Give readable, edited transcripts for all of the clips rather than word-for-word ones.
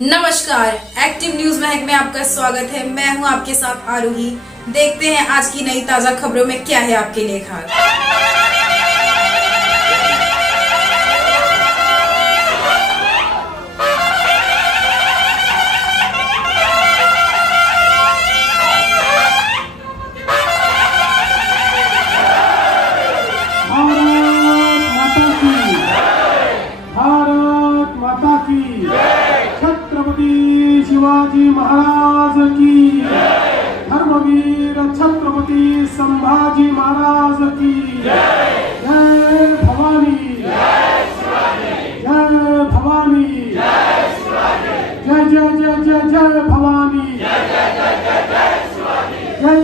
नमस्कार, active news Mahak में आपका स्वागत है। मैं हूं आपके साथ आरोही। देखते हैं आज की नई ताजा खबरों में क्या है आपके लिए खास। छत्रपती शिवाजी महाराज की धर्मवीर छत्रपती संभाजी महाराज की जय भवानी, जय भवानी, जय जय जय जय जय भवानी, जय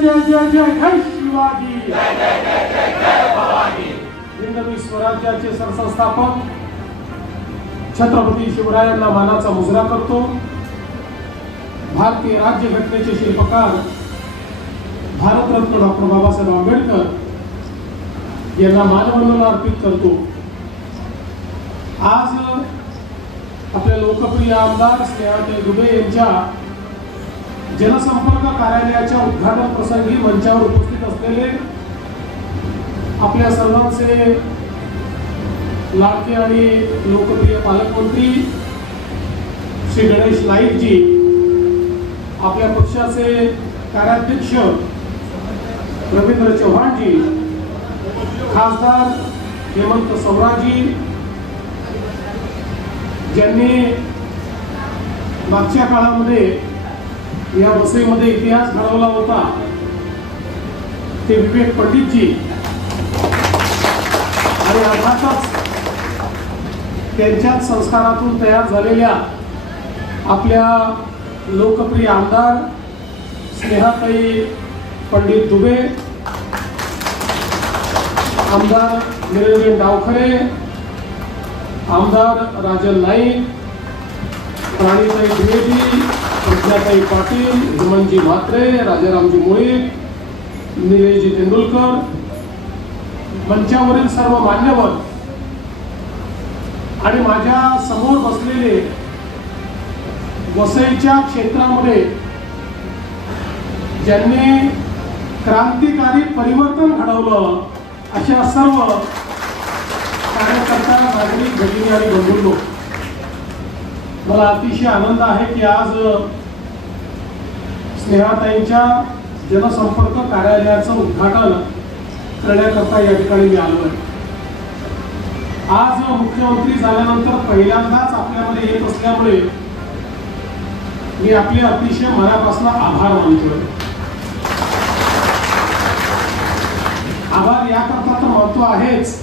जय जय जय जय शिवाजी। हिंदवी स्वराज्याचे सरसंस्थापक छत्रपती शिवरायांना मानाचा मुजरा करतो। भारतीय राज्यघटनेचे शिल्पकार भारतरत्न डॉक्टर बाबासाहेब आंबेडकर यांना मानवंदना अर्पित करतो। आज आपल्या लोकप्रिय आमदार स्नेहाताई दुबे यांच्या जनसंपर्क कार्यालयाच्या उद्घाटन प्रसंगी मंचावर उपस्थित असलेले आपल्या सर्वांचे लाडके आणि लोकप्रिय पालकमंत्री श्री गणेश नाईक जी, आपल्या पक्षाचे कार्याध्यक्ष रवींद्र चव्हाण जी, खासदार हेमंत सवराजी, ज्यांनी मागच्या काळामध्ये या वसईमध्ये इतिहास घडवला होता, ते विवेक पंडित जी, आणि अर्थातच त्यांच्याच संस्कारातून तयार झालेल्या आपल्या लोकप्रिय आमदार स्नेहाताई पंडित दुबे, आमदार निरंजन डावखरे, आमदार राजन नाईक, राणीताई द्विवेदी, प्रज्ञाताई पाटील, हेमंतजी म्हात्रे, राजारामजी मुळीक, निलेशजी तेंडुलकर, मंचावरील सर्व मान्यवर आणि माझ्या समोर बसलेले वसईच्या क्षेत्रामध्ये ज्यांनी क्रांतिकारी परिवर्तन घडवलं अशा सर्व कार्यकर्ता, नागरिक, भगिनी आणि बंधूंनो, मला अतिशय आनंद आहे की आज स्नेहाताईंच्या जनसंपर्क कार्यालयाचं उद्घाटन करण्याकरता या ठिकाणी मी आलो आहे। आज मुख्यमंत्री झाल्यानंतर पहिल्यांदाच आपल्यामध्ये येत असल्यामुळे मी आपले अतिशय मनापासून आभार मानतोय। आभार याकरता तर मानतो आहेच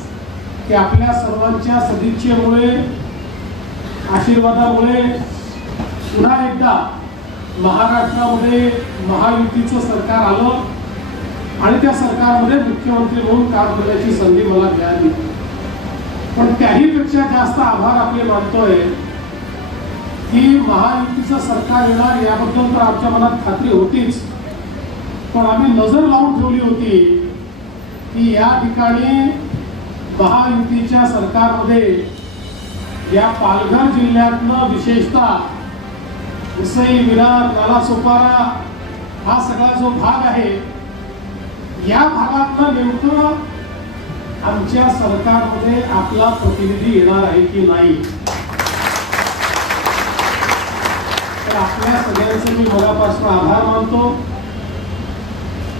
की आपल्या सर्वांच्या सदिच्छेमुळे, आशीर्वादामुळे पुन्हा एकदा महाराष्ट्रामध्ये महायुतीचं सरकार आलं आणि त्या सरकारमध्ये मुख्यमंत्री म्हणून काम करण्याची संधी मला मिळाली। पण त्याहीपेक्षा जास्त आभार आपले मानतोय की महायुतीचं सरकार येणार याबद्दल तर आमच्या मनात खात्री होतीच, पण आम्ही नजर लावून ठेवली होती की या ठिकाणी महायुतीच्या सरकारमध्ये या पालघर जिल्ह्यातनं विशेषतः वसई, विरार, नालासोपारा हा सगळा जो भाग आहे, या भागातनं नेमकं आमच्या सरकारमध्ये आपला प्रतिनिधी येणार आहे की नाही। तर आपल्या सगळ्यांचे मी मनापासून आभार मानतो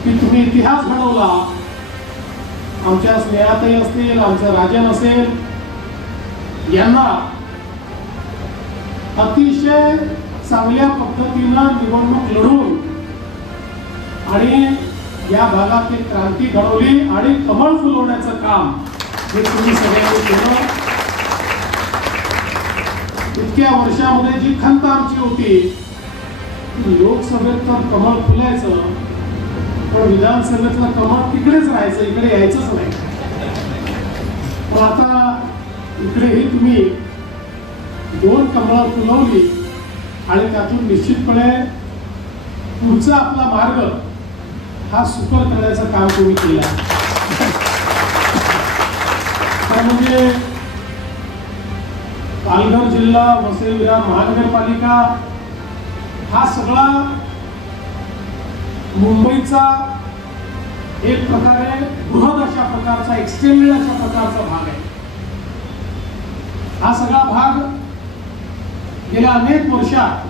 की तुम्ही इतिहास घडवला। आमच्या स्नेहाताई असतील, आमचं राजन असेल, यांना अतिशय चांगल्या पद्धतीनं निवडणूक लढवून आणि या भागात एक क्रांती घडवली आणि कमळ फुलवण्याचं काम हे तुम्ही सगळ्यांनी केलं। इतक्या वर्षामध्ये जी खंत आमची होती, लोकसभेत तर कमळ फुलायचं, पण विधानसभेतलं कमळ तिकडेच राहायचं, इकडे यायचंच नाही। पण आता इकडेही तुम्ही दोन कमळं फुलवली आणि त्यातून निश्चितपणे पुढचा आपला मार्ग हा सुकर करण्याचं काम तुम्ही केलं। म्हणजे पालघर जिल्हा, वसई विरार महानगरपालिका हा सगळा मुंबईचा एक प्रकारे बृहद अशा प्रकारचा, एक्सटेंडेड अशा प्रकारचा भाग आहे. हा सगळा भाग गेल्या अनेक वर्षात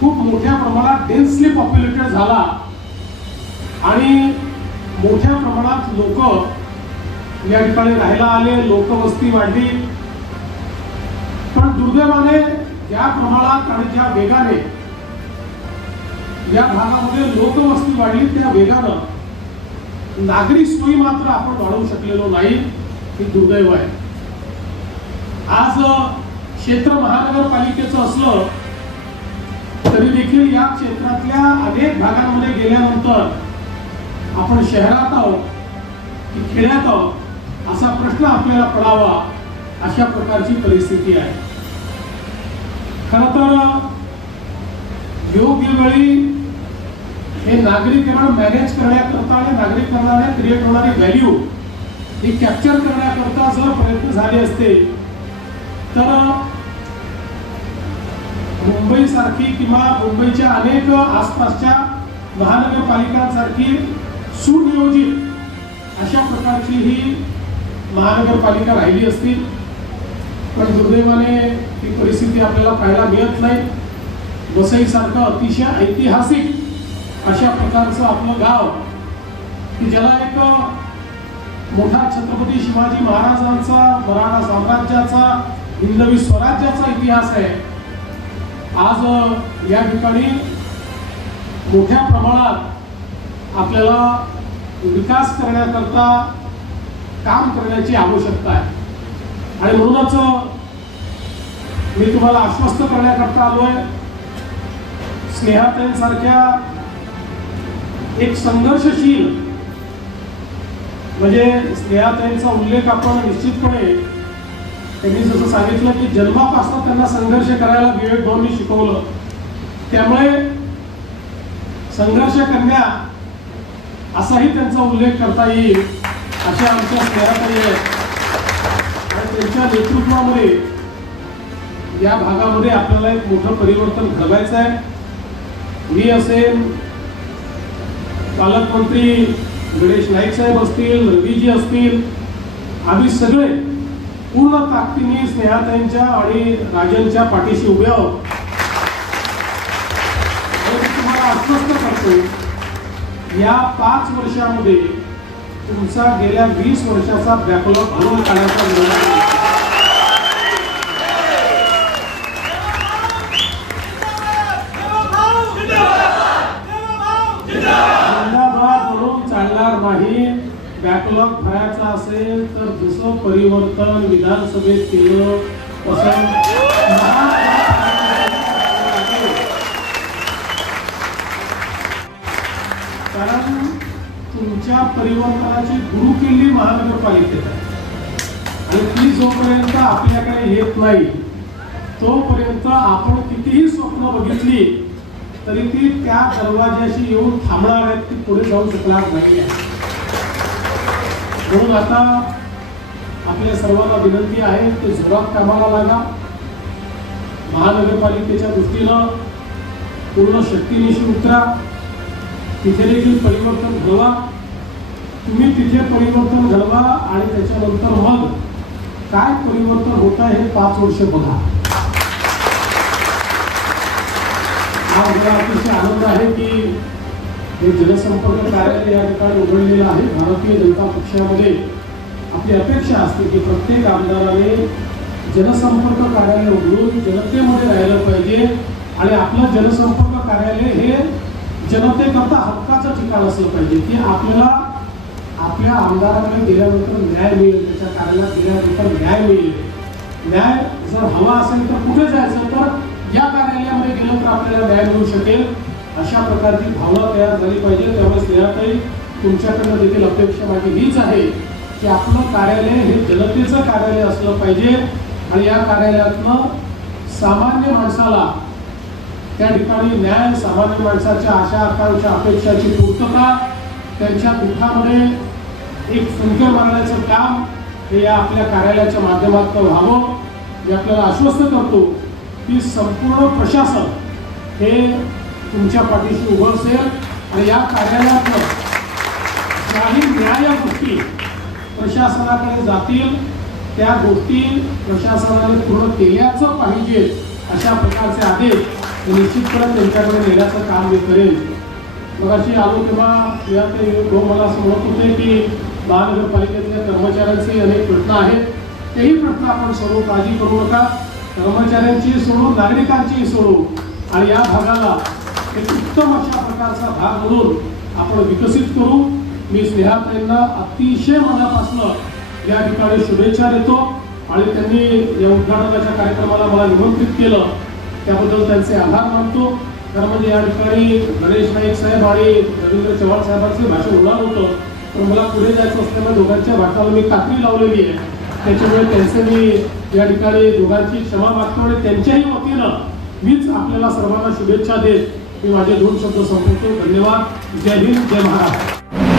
खूप मोठ्या प्रमाणात डेन्सली पॉप्युलेटेड झाला आणि मोठ्या प्रमाणात लोक या ठिकाणी राहायला आले, लोकवस्ती वाढली. पण दुर्दैवाने ज्या प्रमाणात आणि ज्या वेगाने या भागामध्ये लोकवस्ती वाढली, त्या वेगानं नागरिक सोयी मात्र आपण वाढवू शकलेलो नाही. हे दुर्दैव आहे. आज क्षेत्र महानगरपालिकेचं असलं तरी देखील या क्षेत्रातल्या अनेक भागांमध्ये गेल्यानंतर आपण शहरात आहोत की खेड्यात आहोत असा प्रश्न आपल्याला पडावा, अशा प्रकारची परिस्थिती आहे. खरं तर योग्य वेळी हे नागरीकरण मॅनेज करण्याकरता आणि नागरिकांना क्रिएट होणारी व्हॅल्यू ही कॅप्चर करण्याकरता जर प्रयत्न झाले असते तर मुंबई सारखी किंवा मुंबईच्या अनेक आसपासच्या महानगरपालिकांसारखी सुनियोजित अशा प्रकारची ही महानगरपालिका राहिली असती. पण दुर्दैवाने ही परिस्थिती आपल्याला पाहायला मिळत नाही. वसई सारखं अतिशय ऐतिहासिक अशा प्रकारचं आपलं गाव की ज्याला एक मोठा छत्रपती शिवाजी महाराजांचा, मराठा साम्राज्याचा, हिंदवी स्वराज्याचा इतिहास आहे. आज या ठिकाणी मोठ्या प्रमाणात आपल्याला विकास करण्याकरता काम करण्याची आवश्यकता आहे. आणि म्हणूनच मी तुम्हाला आश्वस्त करण्याकरता आलोय. स्नेहाताईंसारख्या एक संघर्षशील, म्हणजे स्नेहाताईंचा उल्लेख आपण निश्चितपणे, त्यांनी जसं सांगितलं की जन्मापासून त्यांना संघर्ष करायला विवेक भाऊंनी शिकवलं, त्यामुळे संघर्ष कन्या असाही त्यांचा उल्लेख करता येईल अशा आमच्या स्नेहाताई आहेत. आणि त्यांच्या नेतृत्वामध्ये या भागामध्ये आपल्याला एक मोठं परिवर्तन घडवायचं आहे. मी असेल, पालकमंत्री गणेश नाईक साहेब असतील, रवीजी असतील, आम्ही सगळे पूर्ण ताकदीने स्नेहाताईंच्या आणि राजनच्या पाठीशी उभे आहोत. तुम्हाला आश्वस्त करतो, या 5 वर्षामध्ये तुमचा गेल्या 20 वर्षाचा बॅकलॉग भरून काढायचा निर्णय चालणार नाही. बॅकलॉग भरायचा असेल तर जसं परिवर्तन विधानसभेत केलं तसं कारण तुमच्या परिवर्तनाची गुरुकिल्ली महानगरपालिकेत आहे आणि ती जोपर्यंत आपल्याकडे येत नाही तोपर्यंत आपण कितीही स्वप्न बघितली तरी ती त्या दरवाज्याशी येऊन थांबणार आहेत, ती पुढे जाऊ शकणार नाही. म्हणून आता आपल्या सर्वांना विनंती आहे की जोरात कामाला लागा. महानगरपालिकेच्या दृष्टीनं पूर्ण शक्तीनिशी उतरा. तिथे देखील परिवर्तन घडवा. तुम्ही तिथे परिवर्तन घडवा आणि त्याच्यानंतर मग काय परिवर्तन होत आहे हे 5 वर्ष बघा. आज मला अतिशय आनंद आहे की हे जनसंपर्क कार्यालय या ठिकाणी उघडलेलं आहे. भारतीय जनता पक्षामध्ये आपली अपेक्षा असते की प्रत्येक आमदाराने जनसंपर्क कार्यालय उघडून जनतेमध्ये राहिलं पाहिजे आणि आपलं जनसंपर्क कार्यालय हे जनतेकरता हक्काचं ठिकाण असलं पाहिजे की आपल्याला आपल्या आमदाराकडे गेल्यानंतर न्याय मिळेल, त्याच्या कार्यालयात गेल्यानंतर न्याय मिळेल. न्याय जर हवा असेल तर कुठे जायचं, तर या कार्यालयामध्ये गेलं तर आपल्याला न्याय मिळू शकेल. अशा प्रकारची भावना तयार झाली पाहिजे. त्यामुळे स्नेहाताई, तुमच्याकडनं देखील अपेक्षा माझी हीच आहे की आपलं कार्यालय हे जनतेचं कार्यालय असलं पाहिजे आणि या कार्यालयातनं सामान्य माणसाला त्या ठिकाणी न्याय, सामान्य माणसाच्या आशा आकांक्षा अपेक्षाची पूर्तता, त्यांच्या दुःखामध्ये एक फुंकर मारण्याचं काम हे या आपल्या कार्यालयाच्या माध्यमातून व्हावं. मी आपल्याला आश्वस्त करतो की संपूर्ण प्रशासन हे तुमच्या पाठीशी उभं असेल आणि या कार्यालयात काही न्याय गोष्टी प्रशासनाकडे जातील त्या गोष्टी प्रशासनाने पूर्ण केल्याचं पाहिजे अशा प्रकारचे आदेश निश्चितपणे त्यांच्याकडे नेण्याचं काम मी करेन. मगाशी आलो तेव्हा मला असं म्हणत होते की महानगरपालिकेतल्या कर्मचाऱ्यांचे अनेक प्रश्न आहेत, तेही प्रश्न आपण सोडू, काळजी करू नका. कर्मचाऱ्यांची सोडू, नागरिकांची सोडू आणि या भागाला एक उत्तम अशा प्रकारचा भाग म्हणून आपण विकसित करू. मी स्नेहाताईंना अतिशय मनापासून या ठिकाणी शुभेच्छा देतो आणि त्यांनी या उद्घाटनाच्या कार्यक्रमाला मला निमंत्रित केलं त्याबद्दल त्यांचे आभार मानतो. कारण म्हणजे या ठिकाणी गणेश नाईक साहेब आणि रवींद्र चव्हाण साहेबांचे भाषण होणार होतं, पण मला पुढे जायचं असल्यामुळे दोघांच्या भाषणाला मी कात्री लावलेली आहे. त्याच्यामुळे त्यांचे मी या ठिकाणी दोघांची क्षमा मागतो आणि त्यांच्याही वतीनं मीच आपल्याला सर्वांना शुभेच्छा देत मी माझे 2 शब्द संपवतो. धन्यवाद. जय हिंद, जय महाराष्ट्र.